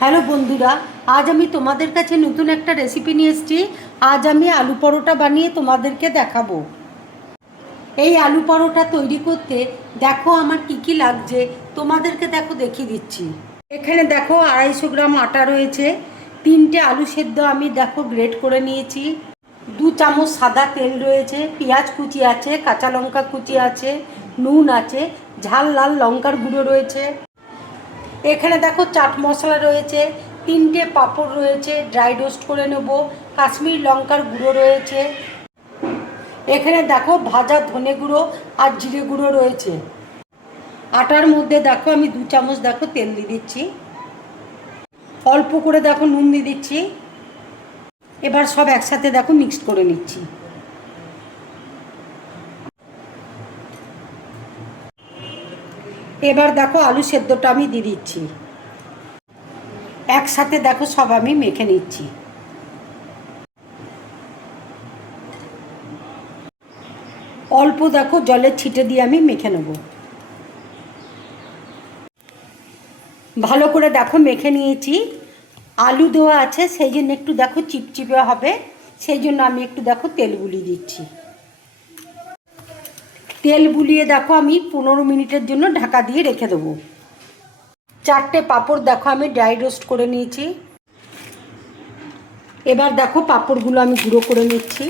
Hello বন্ধুরা, আজ আমি তোমাদের কাছে নতুন একটা রেসিপি নিয়ে এসেছি। আজ আমি আলু পরোটা বানিয়ে তোমাদেরকে দেখাবো। এই আলু পরোটা তৈরি করতে দেখো আমার কি কি লাগছে, তোমাদেরকে দেখো দেখিয়ে দিচ্ছি। এখানে দেখো 250 গ্রাম আটা রয়েছে, 3টে আলু সেদ্ধ আমি দেখো গ্রেট করে নিয়েছি, 2 চামচ সাদা তেল রয়েছে, পেঁয়াজ কুচি আছে, কাঁচা লঙ্কা কুচি আছে, নুন আছে, ঝাল লাল লঙ্কার গুঁড়ো রয়েছে। এখানে দেখো চাট মশলা রয়েছে, 3টে পাঁপড় রয়েছে, ড্রাই রোস্ট করে নেব, কাশ্মীর লঙ্কার গুঁড়ো রয়েছে। এখানে দেখো ভাজা ধনে গুঁড়ো আর জিরে গুঁড়ো রয়েছে। আটার মধ্যে দেখো আমি 2 চামচ দেখো তেল দিয়ে দিচ্ছি, অল্প করে দেখো নুন দিয়ে দিচ্ছি। এবার সব একসাথে দেখো মিক্সড করে নিচ্ছি। এবার দেখো আলু সেদ্ধটা আমি দিয়ে দিচ্ছি, একসাথে দেখো সব আমি মেখে নিচ্ছি। অল্প দেখো জলের ছিটে দিয়ে আমি মেখে নেব। ভালো করে দেখো মেখে নিয়েছি। আলু দেওয়া আছে সেই জন্য একটু দেখো চিপচিপে হবে, সেই জন্য আমি একটু দেখো তেল বুলিয়ে দিচ্ছি। তেল বুলিয়ে দেখো আমি 15 মিনিটের জন্য ঢাকা দিয়ে রেখে দেবো। 4টে পাঁপড় দেখো আমি ড্রাই রোস্ট করে নিয়েছি। এবার দেখো পাঁপড়গুলো আমি গুঁড়ো করে নিচ্ছি।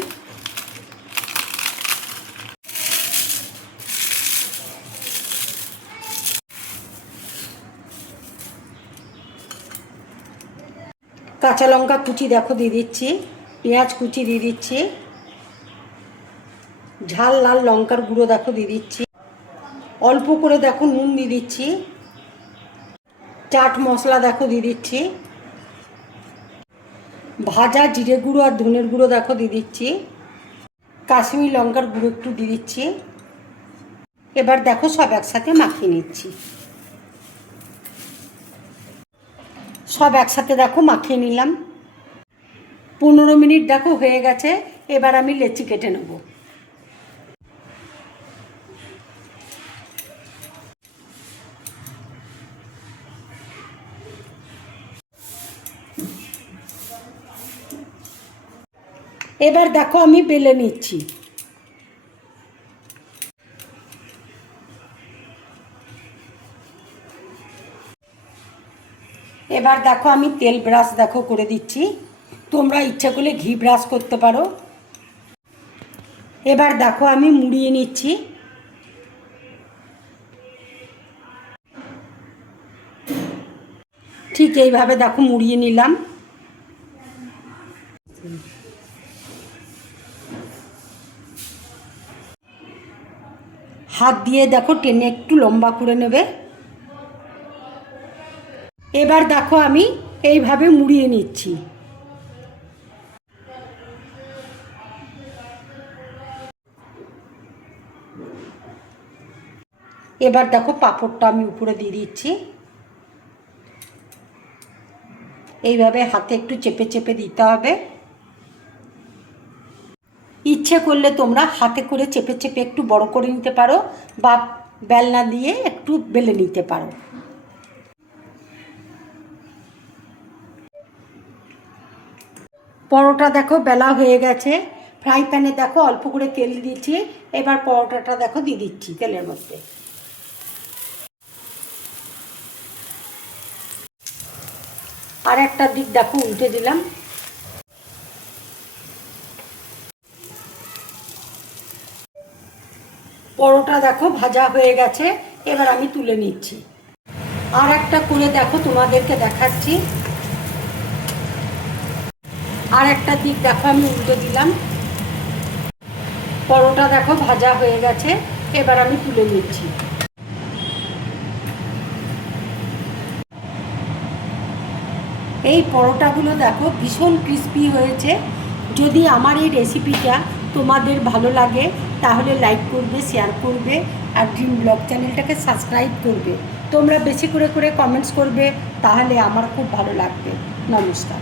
কাঁচা লঙ্কা কুচি দেখো দিয়ে দিচ্ছি, পেঁয়াজ কুচি দিয়ে দিচ্ছি, ঝাল লাল লঙ্কার গুঁড়ো দেখো দিয়ে দিচ্ছি, অল্প করে দেখো নুন দিয়ে দিচ্ছি, চাট মশলা দেখো দিয়ে দিচ্ছি, ভাজা জিরে গুঁড়ো আর ধনের গুঁড়ো দেখো দিয়ে দিচ্ছি, কাশ্মীর লঙ্কার গুঁড়ো একটু দিয়ে দিচ্ছি। এবার দেখো সব একসাথে মাখিয়ে নিচ্ছি। সব একসাথে দেখো মাখিয়ে নিলাম। 15 মিনিট দেখো হয়ে গেছে। এবার আমি লেচি কেটে নেব। এবার দেখো আমি বেলে নিচ্ছি। এবার দেখো আমি তেল ব্রাশ দেখো করে দিচ্ছি, তোমরা ইচ্ছা করলে ঘি ব্রাশ করতে পারো। এবার দেখো আমি মুড়িয়ে নিচ্ছি। ঠিক এইভাবে দেখো মুড়িয়ে নিলাম। হাত দিয়ে দেখো টেনে একটু লম্বা করে নেবে। এবার দেখো আমি এইভাবে মুড়িয়ে নিচ্ছি। এবার দেখো পাঁপড়টা আমি উপরে দিয়ে দিচ্ছি। এইভাবে হাতে একটু চেপে চেপে দিতে হবে। ইচ্ছে করলে তোমরা হাতে করে চেপে চেপে একটু বড় করে নিতে পারো বা বেলনা দিয়ে একটু বেলে নিতে পারো। পরোটা দেখো বেলা হয়ে গেছে। ফ্রাই প্যানে দেখো অল্প করে তেল দিয়েছি। এবার পরোটাটা দেখো দিয়ে দিচ্ছি তেলের মধ্যে। আর একটা দিক দেখো উল্টে দিলাম। পরোটা দেখো ভাজা হয়ে গেছে। এবার আমি তুলে নিচ্ছি। আর একটা করে দেখো তোমাদেরকে দেখাচ্ছি। আর একটা দিক দেখো আমি উল্টে দিলাম। পরোটা দেখো ভাজা হয়ে গেছে। এবার আমি তুলে নিচ্ছি। এই পরোটাগুলো দেখো ভীষণ ক্রিস্পি হয়েছে। যদি আমার এই রেসিপিটা তোমাদের ভালো লাগে তাহলে লাইক করবে, শেয়ার করবে আর ড্রিম ব্লগ চ্যানেলটাকে সাবস্ক্রাইব করবে। তোমরা বেশি করে কমেন্টস করবে, তাহলে আমার খুব ভালো লাগবে। নমস্কার।